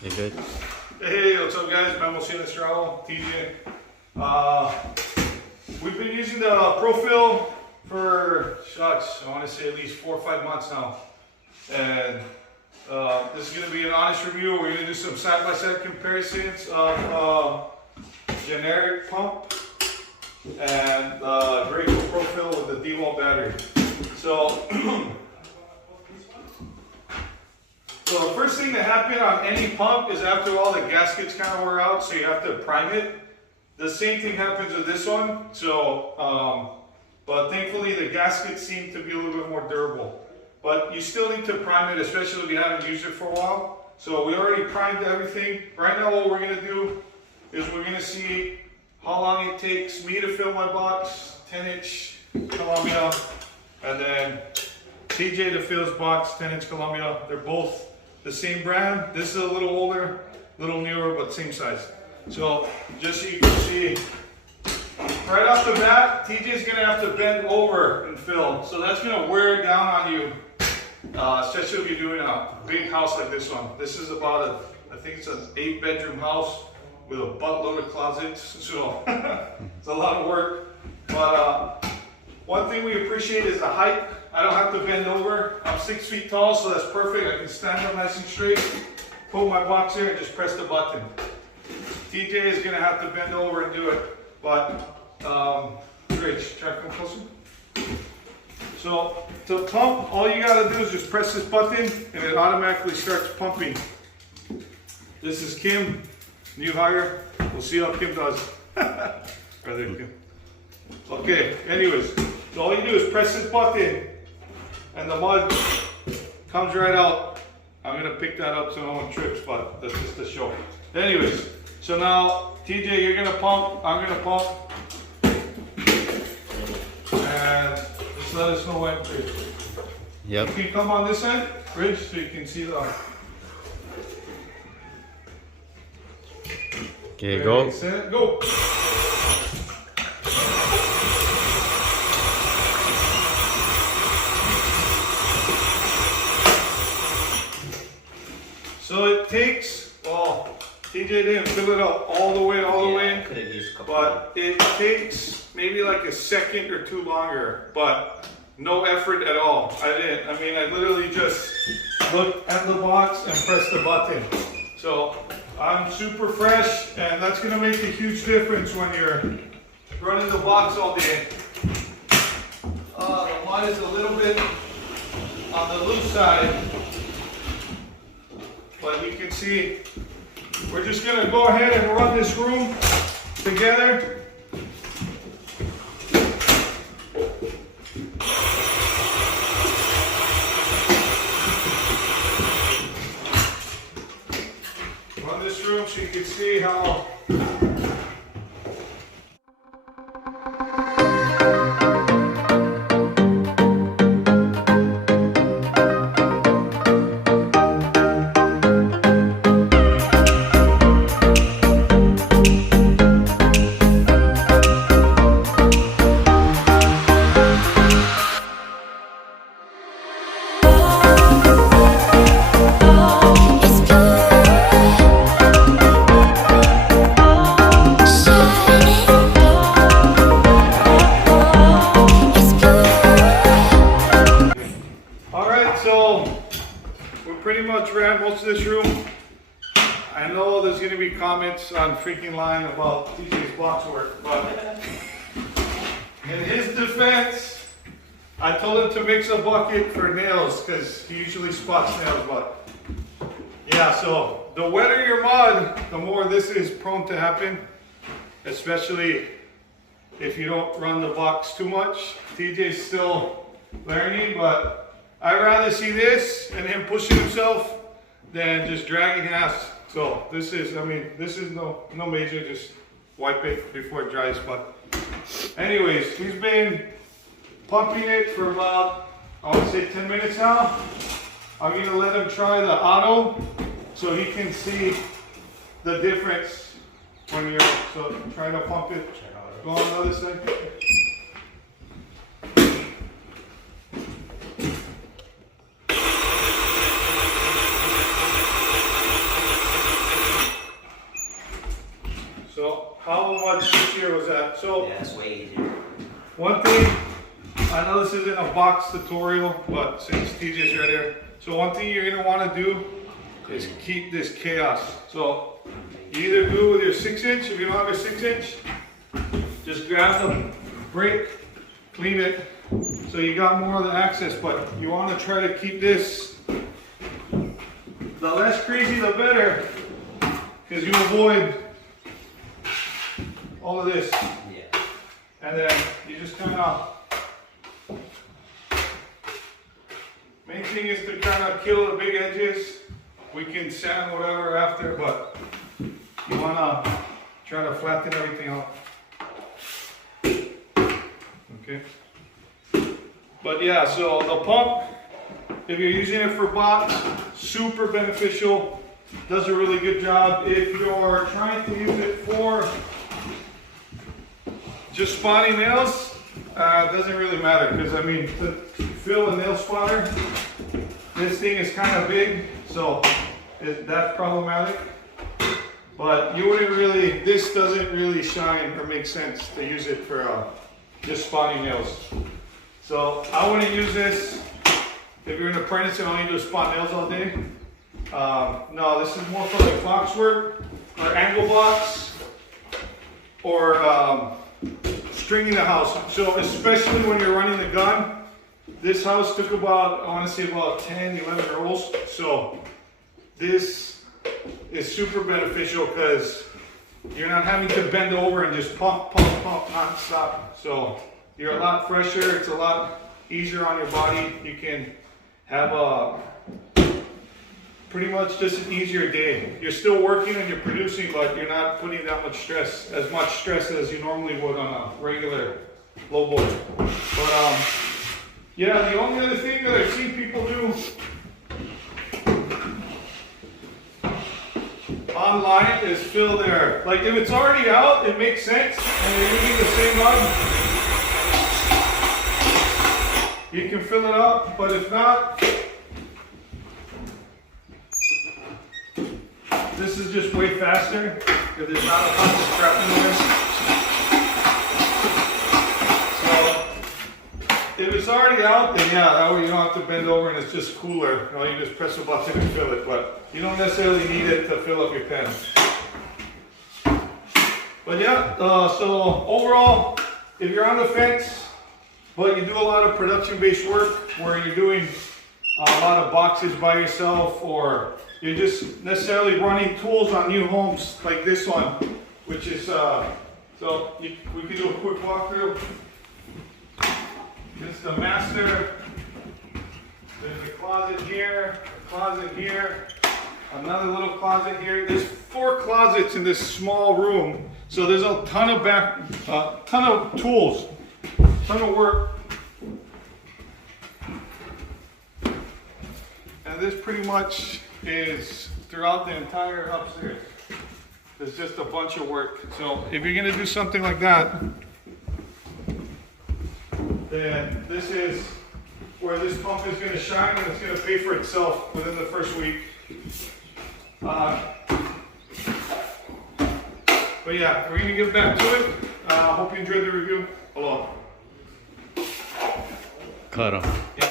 You good? Hey, what's up guys? Memos here, TJ. We've been using the Profil for, shucks, I want to say at least 4 or 5 months now. And this is going to be an honest review. We're going to do some side-by-side comparisons of generic pump and Graco Profil with the D-wall battery. So, so the first thing that happened on any pump is after all the gaskets kind of wear out, so you have to prime it. The same thing happens with this one. So, but thankfully the gaskets seem to be a little bit more durable. But you still need to prime it, especially if you haven't used it for a while. So we already primed everything. Right now what we're going to do is we're going to see how long it takes me to fill my box, 10-inch Columbia, and then TJ to fill his box, 10-inch Columbia. They're both the same brand. This is a little older, a little newer, but same size. So just so you can see, right off the bat, TJ's gonna have to bend over and fill. So that's gonna wear down on you, especially if you're doing a big house like this one. This is about I think it's an 8-bedroom house with a buttload of closets. So it's a lot of work. But one thing we appreciate is the height. I don't have to bend over. I'm 6 feet tall, so that's perfect. I can stand up nice and straight, put my box here, and just press the button. TJ is gonna have to bend over and do it, but Rich, try to come closer. So to pump, all you gotta do is just press this button, and it automatically starts pumping. This is Kim, new hire. We'll see how Kim does. Right there, Kim. Okay, anyways, so all you do is press this button, and the mud comes right out. I'm gonna pick that up so no one trips, but that's just a show. Anyways, so now TJ, you're gonna pump, I'm gonna pump, and just let us know when. Yep. You can come on this end, Rich, so you can see the. Okay, go. Set, go. So it takes, well, TJ didn't fill it up all the way, but it takes maybe like a second or two longer, but no effort at all. I literally just looked at the box and pressed the button. So I'm super fresh, and that's gonna make a huge difference when you're running the box all day. The mud is a little bit on the loose side. But you can see, we're just gonna go ahead and run this room together. Run this room so you can see how pretty much ran most of this room. I know there's going to be comments on freaking line about TJ's box work, but in his defense, I told him to mix a bucket for nails because he usually spots nails, but yeah, so the wetter your mud, the more this is prone to happen, especially if you don't run the box too much. TJ's still learning, but I'd rather see this and him pushing himself than just dragging ass. So this is, this is no major, just wipe it before it dries. But anyways, he's been pumping it for about, I want to say 10 minutes now. I'm gonna let him try the auto so he can see the difference when you're, so trying to pump it. Go on the other side. how much easier was that? So Yeah, it's way easier. one thing, I know this isn't a box tutorial, but since TJ's right here, so one thing you're gonna want to do is keep this chaos. So you either do it with your 6-inch, if you don't have a 6-inch, just grab the brake, clean it, so you got more of the access, but you want to try to keep this, the less crazy the better, because you avoid all of this. Yeah. And then you just kind of, main thing is to kind of kill the big edges. We can sand whatever after, but you want to try to flatten everything out. Okay. But yeah, so the pump, if you're using it for box, super beneficial. Does a really good job. If you're trying to use it for just spotting nails, doesn't really matter, because I mean, to fill a nail spotter, this thing is kind of big, so that's problematic. But you wouldn't really, this doesn't really shine or make sense to use it for just spotting nails. So I wouldn't use this if you're an apprentice and all you do is spot nails all day. No, this is more for like box work or angle blocks or stringing the house. So especially when you're running the gun, this house took about, I want to say about 10, 11 rolls. So this is super beneficial because you're not having to bend over and just pump, pump, pump non-stop. So you're a lot fresher, it's a lot easier on your body. You can have a pretty much just an easier day. You're still working and you're producing, but you're not putting that much stress, as much stress as you normally would on a regular low board. But yeah, the only other thing that I've seen people do online is fill their, like if it's already out, it makes sense, and you're using the same rod, you can fill it up, but if not, this is just way faster if there's not a bunch of crap in there. So if it's already out, then yeah, that way you don't have to bend over and it's just cooler. You know, you just press a button and fill it, but you don't necessarily need it to fill up your pen. But yeah, so overall, if you're on the fence, but you do a lot of production-based work where you're doing a lot of boxes by yourself, or you're just necessarily running tools on new homes like this one, which is, we can do a quick walkthrough. This is the master. There's a closet here, a closet here, another little closet here. There's 4 closets in this small room. So there's a ton of ton of tools, ton of work. And this pretty much is throughout the entire upstairs. There's just a bunch of work. So if you're gonna do something like that, then this is where this pump is gonna shine, and it's gonna pay for itself within the first week. But yeah, we're gonna get back to it. Hope you enjoyed the review. Hello. Cut 'em.